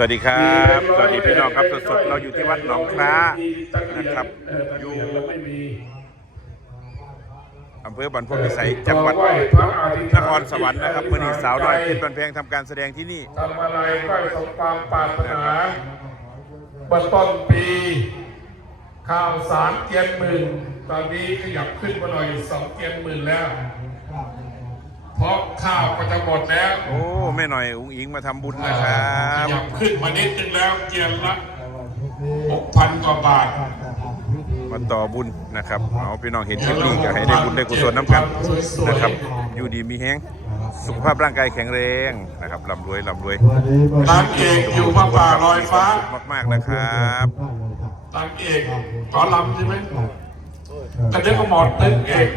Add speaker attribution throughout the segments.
Speaker 1: วัสดีครับ สวัสดีพี่น้องครับสดๆเราอยู่ที่วัดหนองคล้านะครับอยู่อำเภอบันพตพิสัยจังหวัดนครสวรรค์นะครับมื่อนี้สาวน้อยเพชรบันแพงทำการแสดงที่นี่
Speaker 2: ทำอะไรก็สมความปรารถนาเมื่อต้นปี ข้าวสารเกียนหมื่น ตอนนี้ขยับขึ้นมาหน่อยสองเกียนหมื่นแล้ว เพราะข้าวก็จะหมดแล้ว
Speaker 1: โอ้แม่หน่อยอุ้งอิงมาทำบุญนะครับ
Speaker 2: ขยับขึ้นมานิดนึงแล้วเกียนละหกพันกว่าบาท
Speaker 1: มาต่อบุญนะครับเอาพี่น้องเห็นคลิปนี้ก็ให้ได้บุญได้กุศลน้ำกันนะครับอยู่ดีมีแห้งสุขภาพร่างกายแข็งแรงนะครับร่ำรวยร่ำรวย
Speaker 2: นางเอกอยู่มาป่าลอยฟ้า
Speaker 1: มากๆนะครับ
Speaker 2: นางเอกตอนลำใช่ไหมกระเด็นก็หมอดนึกเอก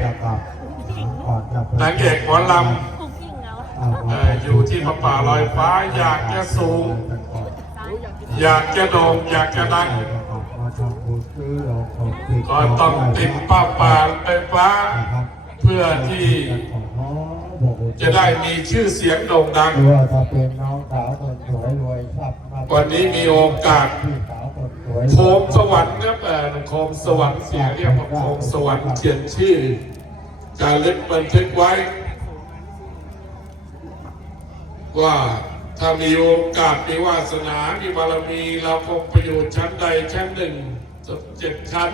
Speaker 2: นางเอกหมอลำเอ่ออยู่ที่พระป่าลอยฟ้า อยากจะสูง อยากจะโด่งอยากจะดัง ก็ต้องติดป้าป่าไฟฟ้า เพื่อที่จะได้มีชื่อเสียงโด่งดัง
Speaker 3: ว่าถ้าเป็นน้องสาวคนสวยรวยทรัพย์
Speaker 2: วันนี้มีโอกาส
Speaker 3: พี่สาวคนสวย
Speaker 2: โคมสวรรค์ครับเอ่อโคมสวรรค์เสียเรียกว่าโคมสวรรค์เขียนชื่อ การเล็กบันทึกไว้ ว่าถ้ามีโอกาสมีวาสนา มีบารมี เราคงไปอยู่ชั้นใดชั้นหนึ่งสเจ็ดชั้น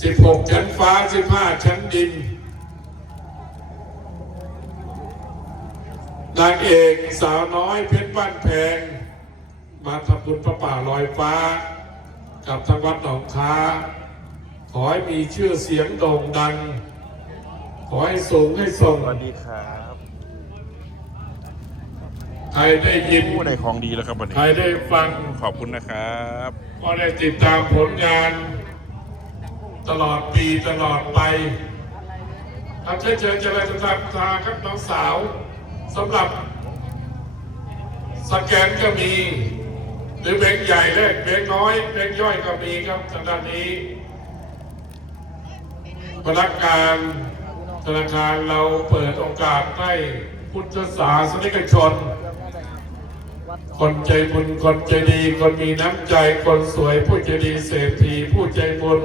Speaker 2: สิบหกชั้นฟ้าสิบห้าชั้นดินนางเอกสาวน้อยเพชรบ้านแพง มาทำบุญพระป่าลอยฟ้า กับทางวัดหนองค้า ขอให้มีชื่อเสียงโด่งดัง ขอให้สูงให้ส่ง
Speaker 1: สวัสดีครับ
Speaker 2: ใครได้ยิน
Speaker 1: ผู้ใดของดีแล้วครับวันนี้
Speaker 2: ใครได้ฟัง
Speaker 1: ขอบคุณนะครับ
Speaker 2: ก็ได้ติดตามผลงาน ตลอดปีตลอดไปครับเชิญเชิญเจริญทางทางครับน้องสาวสำหรับ สแกนก็มี หรือแบงค์ใหญ่แลกแบงค์น้อยแบงค์ย่อยก็มีครับทางด้านนี้ พนักงานธนาคารเราเปิดโอกาสให้พุทธศาสนิกชน คนใจบุญคนใจดี คนมีน้ำใจคนสวยผู้ใจดีเศรษฐีผู้ใจบุญ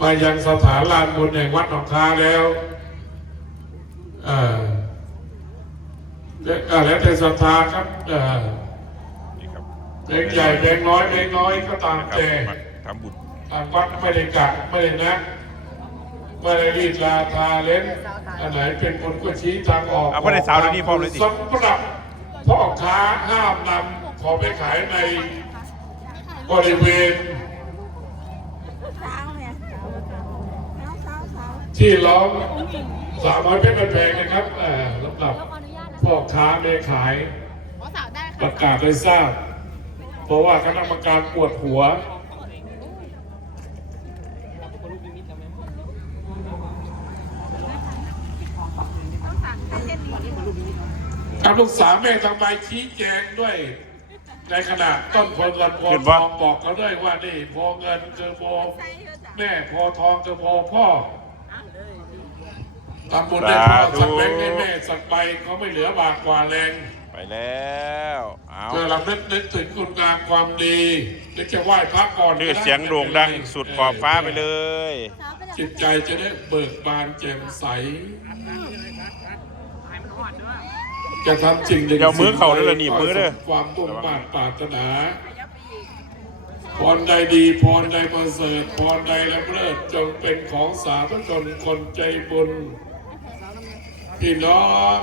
Speaker 2: มายังสถานลานบุญแห่งวัดหนองคาแล้วเอ่อแล้วเอ่อแล้วแต่ศรัทธาครับเอ่อ
Speaker 1: นี่ครับ
Speaker 2: เล็กใหญ่เล็กน้อยเล็กน้อยก็ตาม
Speaker 1: นะครับ
Speaker 2: แต่
Speaker 1: มาทำบุญ
Speaker 2: ทางวัดไม่ได้กัดไม่ได้นะไม่ได้รีดลาทาเล่นอันไหนเป็นคนก็ชี้ทางออก
Speaker 1: เอาพ่อในสาวเดี๋ยวนี้พร้อมเลยสิ
Speaker 2: สำหรับพ่อค้าห้ามนำของไปขายในบริเวณ
Speaker 4: สาวเนี่ยสาวสาวสาว
Speaker 2: ที่ล้อมสามร้อยเพชรแพงนะครับเอ่อสำหรับพ่อค้าไม่ขาย
Speaker 4: ขอสาวได้
Speaker 2: ป
Speaker 4: ค่ะ
Speaker 2: ระกาศให้ทราบ เพราะว่าคณะกรรมการปวดหัว
Speaker 4: ต้องสั่งให้เช่นนี้
Speaker 2: กับลูกสาวแม่ทำไมชี้แจงด้วย ในขณะต้นพลเงินพอ
Speaker 1: เห็น
Speaker 2: ท
Speaker 1: ปะ
Speaker 2: องบอกเขาด้วยว่านี่พอเงินคือพอ
Speaker 4: ใส่เยอะจ้ะ
Speaker 2: แม่พอทองคือพอพ่อทำบุญได้พ่อสักแบงค์ให้แม่สักใบเขาไม่เหลือบาทกว่าแรง
Speaker 1: ไปแล้วเอา
Speaker 2: เพื่อเรานึกนึกถึงคุณงามความดีหรือจะไหว้พระก่อน
Speaker 1: ชื่อเสียงโด่งดังสุดขอบฟ้าไปเลย
Speaker 4: สาวไปแล้ว
Speaker 2: จิตใจจะได้เบิกบานแจ่มใส จะทำสิ่งหนึ่ง
Speaker 1: เดี๋ยวมือเข่าด้วยเหรอหนีบมือเด้อ
Speaker 2: ความมุ่งมั่นปรารถนา พรใดดีพรใดประเสริฐพรใดละเลิศจงเป็นของสาธุชนคนใจบุญ พี่น้อง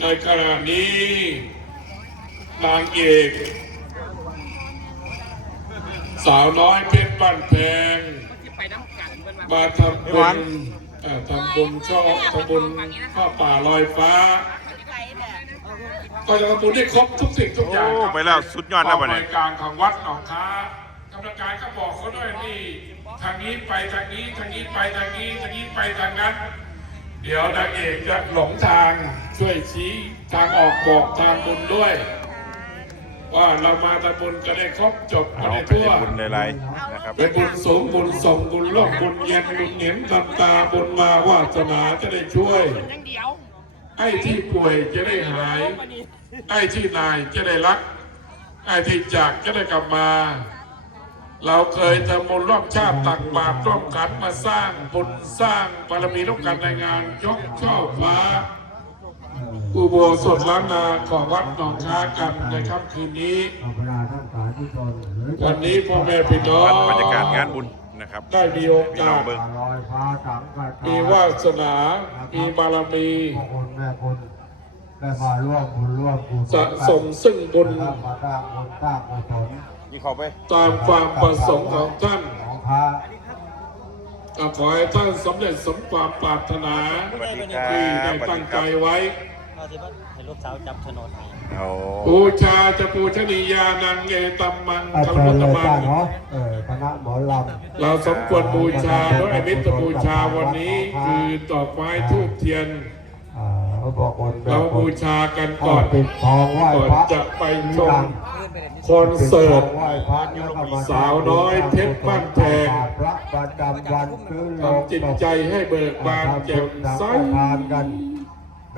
Speaker 2: ในขณะนี้นางเอก สาวน้อยเพชรบ้านแพงมาทำบุญเอ่อทำบุญช่อทำบุญข้าป่าลอยฟ้า ก็จะทำบุญได้ครบทุกสิ่งทุกอย่าง
Speaker 1: โอ้
Speaker 2: ครับ
Speaker 1: ไปแล้วสุดยอดแล้วบัดนี้
Speaker 2: รายการของวัดหนองค้ากรรมการก็บอกเขาด้วยนี่ทางนี้ไปทางนี้ทางนี้ไปทางนี้ทางนี้ไปทางนั้น เดี๋ยวนางเอกจะหลงทางช่วยชี้ทางออกบอกทางบุญด้วย ว่าเรามาทำบุญก็ได้ครบจบก็
Speaker 1: เอา
Speaker 2: ได้
Speaker 1: ไป
Speaker 2: ทั่ว
Speaker 1: ได้บุญหลายๆนะครับ
Speaker 2: เป็นบุญสูงบุญส่งบุญโลกบุญเย็นบุญเหนียมตำตาบุญมาวาสนาจะได้ช่วยไอ้ที่ป่วยจะได้หาย ไอ้ที่นายจะได้รักไอ้ที่จากจะได้กลับมา เราเคยทำบุญร่วมชาติตักบาตรร่วมขันมาสร้างบุญสร้างบารมีร่วมกันในงาน ยกช่อฟ้า อุโบสถล้านนาของวัดหนองค้ากันในค่ำคืนนี้
Speaker 3: ขอบรรดาท่านสาธุชนหรือ
Speaker 2: วันนี้พ่อแม่พี่น้อง
Speaker 1: บรรยากาศงานบุญนะครับ
Speaker 2: ได้มีโอ
Speaker 1: พี่น้
Speaker 2: กา
Speaker 1: อง
Speaker 2: ส
Speaker 1: เบิ้ง
Speaker 3: ลอยฟ้าสังกัด
Speaker 2: มีวาสนา มีบารมี
Speaker 3: พ่อคุณแม่คุณ ได้มาร่วมบุญร่วมกุศล
Speaker 2: สะสมซึ่งบุญ
Speaker 3: นะครับมาสร้างบุญสร้างกุศล
Speaker 1: นี่เข้าไป
Speaker 2: ตามความประสงค์ของท่าน
Speaker 3: ของพระ
Speaker 2: ก็ขอให้ท่านสำเร็จสมความปรารถนา
Speaker 1: สวัสดีครับ
Speaker 2: ที่ได้
Speaker 1: สวัส
Speaker 2: ตั้
Speaker 1: ดี
Speaker 2: ง
Speaker 1: ค
Speaker 2: ใจ
Speaker 1: รับ
Speaker 2: ไว้
Speaker 5: เอาสิว่าให้ลูกสาวจับโฉนดให้
Speaker 1: โอ้
Speaker 2: บูชาจะปูชนียานังเอตัมมัง
Speaker 3: อา
Speaker 2: คัล
Speaker 3: เชิ
Speaker 2: มุ
Speaker 3: ญ
Speaker 2: ต
Speaker 3: เลย
Speaker 2: มั
Speaker 3: จ้างเนาะเออคณะหมอลำ
Speaker 2: เราสมควรบูชาด้วยอมิตรบูชาวันนี้คือดอกไม้ทูบเทียน
Speaker 3: อ่าเขา บอกคนแบบ
Speaker 2: เราบูชากันก่อน
Speaker 3: ปิดทองไหว้
Speaker 2: ก่อน
Speaker 3: พระ
Speaker 2: จะไปชม
Speaker 5: ขึ้นไปเด่น
Speaker 2: คอนเสิร์ต
Speaker 3: ไหว้พระแล้วก็ม
Speaker 2: สาวน้อยเพชรบ้านแพง
Speaker 3: พระประจำวันคืน
Speaker 2: ทำจิตใจให้เบิกบานแจ่มใส
Speaker 3: ทานกัน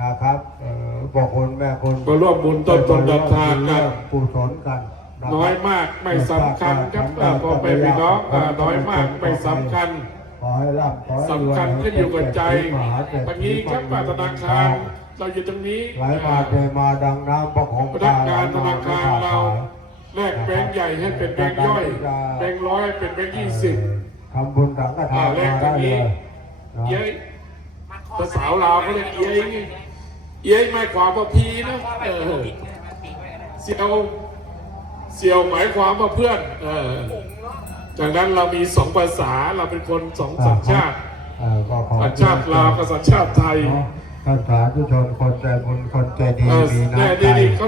Speaker 3: นะครับเอ่อบอกคนแม่คน
Speaker 2: มาร่วมบุญต้นตนดับทานกัน
Speaker 3: กุศลกันนะครับ
Speaker 2: น้อยมากไม่สำคัญครับอ่าพอไปพี่น้องอ่าน้อยมากไม่สำคัญ
Speaker 3: ขอให้ร่ำขอให้รวย
Speaker 2: สำคัญก็อยู่กับใจ
Speaker 3: มหาเศรษฐี
Speaker 2: วันนี้ครับป้าธนาคาร เราอยู่ตรงนี้
Speaker 3: ไหลมาเทมาดังน้ำประคอง
Speaker 2: พนักงานธนาคารเราแลกแบงค์ใหญ่ให้เป็นแบงค์ย่อย แบงค์ร้อยเป็นแบงค์ยี่สิบ
Speaker 3: ทำบุญสังฆทานมาได้เลยนะ
Speaker 2: เย้ยภาษาลาวเขาเรียกเย้ยไงเย้ยหมายความว่าพีนะเออเซียวเซียวหมายความว่าเพื่อน เออ จากนั้นเรามีสองภาษาเราเป็นคนสองสัญชาติ
Speaker 3: เอ่อก็ขอ
Speaker 2: สัญชาติลาวกับสัญชาติไทย
Speaker 3: เนาะท่านสาธุชนคนใจบุญคนใจดี
Speaker 2: เออ
Speaker 3: มี
Speaker 2: แน่
Speaker 3: น้ำใจ
Speaker 2: ดีดีเขา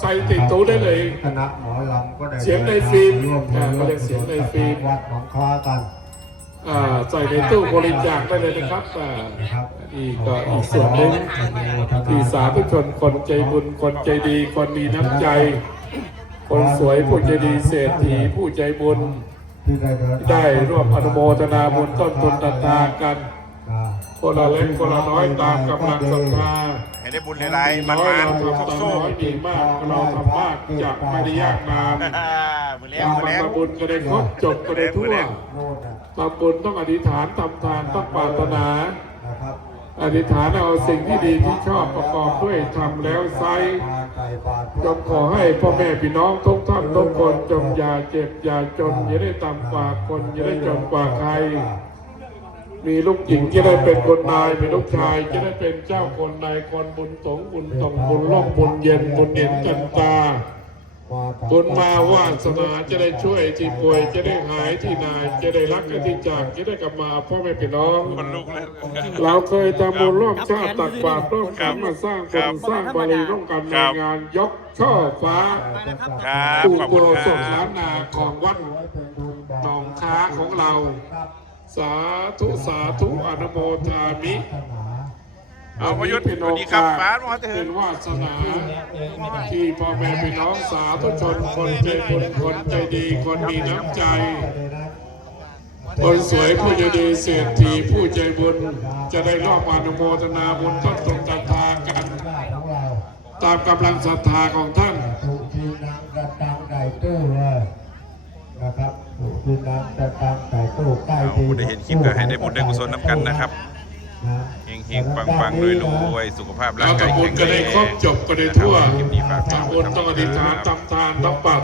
Speaker 2: ใส่ติดตู้ได้เลย
Speaker 3: คณะหมอลำก็ได้
Speaker 2: เสียงในฟิล์ม
Speaker 3: ร่วม
Speaker 2: อ่า
Speaker 3: ร่วม
Speaker 2: เขาเรียกเสียงในฟิล์ม
Speaker 3: วัดของค้ากัน
Speaker 2: อ่าใส่ในตู้บริจาคได้เลยนะครับอ่า
Speaker 3: นะครับ
Speaker 2: นี่ก็อีกส่วนหนึ่งที่สาธุชนคนใจบุญคนใจดีคนมีน้ำใจ คนสวยผู้ใจดีเศรษฐีผู้ใจบุญ
Speaker 3: ที่ ได้เดินทาง
Speaker 2: ได้ร่วมอนุโมทนาบุญต้นทุนตันทากัน
Speaker 3: อ่า
Speaker 2: คนละเล็กคนละน้อยตามกำลังศรัทธา
Speaker 1: ให้ได้บุญหลายๆมัน
Speaker 2: น้อย
Speaker 1: มา
Speaker 2: เรา
Speaker 1: ทุก
Speaker 2: ทำตาม
Speaker 1: โซ่
Speaker 2: น้อยดีมากเราทำมากจะไม่ได้ยากนาน
Speaker 1: มือแล้วมือ
Speaker 2: ทำ
Speaker 1: แล้ว
Speaker 2: บุญก็ได้ครบจบก็ได้ทั่ว
Speaker 3: โน่นน่ะ
Speaker 2: ทำบุญต้องอธิษฐานทำทานต้องปรารถนา
Speaker 3: นะครับ
Speaker 2: อธิษฐานเอาสิ่งที่ดีที่ชอบประกอบด้วยทำแล้วไซ
Speaker 3: ทานใส่บาตร
Speaker 2: จงขอให้พ่อแม่พี่น้องทุกท่านทุกคนจงอย่าเจ็บอย่าจนอย่าได้ต่ำกว่าคนอย่าได้จนกว่าใคร มีลูกหญิงจะได้เป็นคนนายมีลูกชายจะได้เป็นเจ้าคนนายคนบุญสงบุญตงบุญล่องบุญเย็นบุญเย็นกันตา บุญมาวาสนาจะได้ช่วยที่ป่วยจะได้หายที่นายจะได้รักกันที่จากจะได้กลับมาพ่อแม่พี่น้อง
Speaker 1: คนลุกเลย
Speaker 2: เราเคยทำบุญร่วมชาติตักบาตรร่วมกันมาสร้างคนสร้างบารมีร่วมกันในงานยกช่อฟ้า
Speaker 1: ครับ
Speaker 2: อุ
Speaker 1: ขอบ
Speaker 2: โบ
Speaker 1: คุณค
Speaker 2: ส
Speaker 1: รั
Speaker 2: ถล้า
Speaker 1: บ
Speaker 2: นนาของวัดหนองค้าของเรา สาธุสาธุอนุโมทามิ
Speaker 1: เอาประยุทธ์สวัสดีครับฟ้าหมอเถิ
Speaker 2: เป็
Speaker 1: ด
Speaker 2: นวาสนาที่พ่อแม่พี่น้องสาธุชนคนใจบุญคนใจดีคนมีน้ำใจ คนสวยผู้ใจดีเศรษฐีผู้ใจบุญจะได้รอบอนุโมทนาบุญต้นตรงจันทากัน
Speaker 3: ของเรา
Speaker 2: ตามกำลังศรัทธาของท่าน
Speaker 3: ถูกทีนางกระตังไก่ตู้เลยนะครับถูกทีนางกระตังไก่ตู้ใกล้
Speaker 1: เอา
Speaker 3: ที
Speaker 1: ผู้ได้เห็นคลิปก็ให้ได้บุญได้กุศลน้ำกันนะครับ
Speaker 3: นะ
Speaker 1: เฮงๆ ปังๆรวยๆ สุขภาพร่า
Speaker 2: เรา
Speaker 1: งกาย
Speaker 2: ทำบุ
Speaker 1: แข็
Speaker 2: ญ
Speaker 1: ง
Speaker 2: ก็
Speaker 1: แร
Speaker 2: ได้
Speaker 1: ง
Speaker 2: ครบจบก็ได้ทั่ว
Speaker 1: คลิปนี้ฝาก
Speaker 2: ทำบุญต้องอธิษฐานทำทานต้องปราร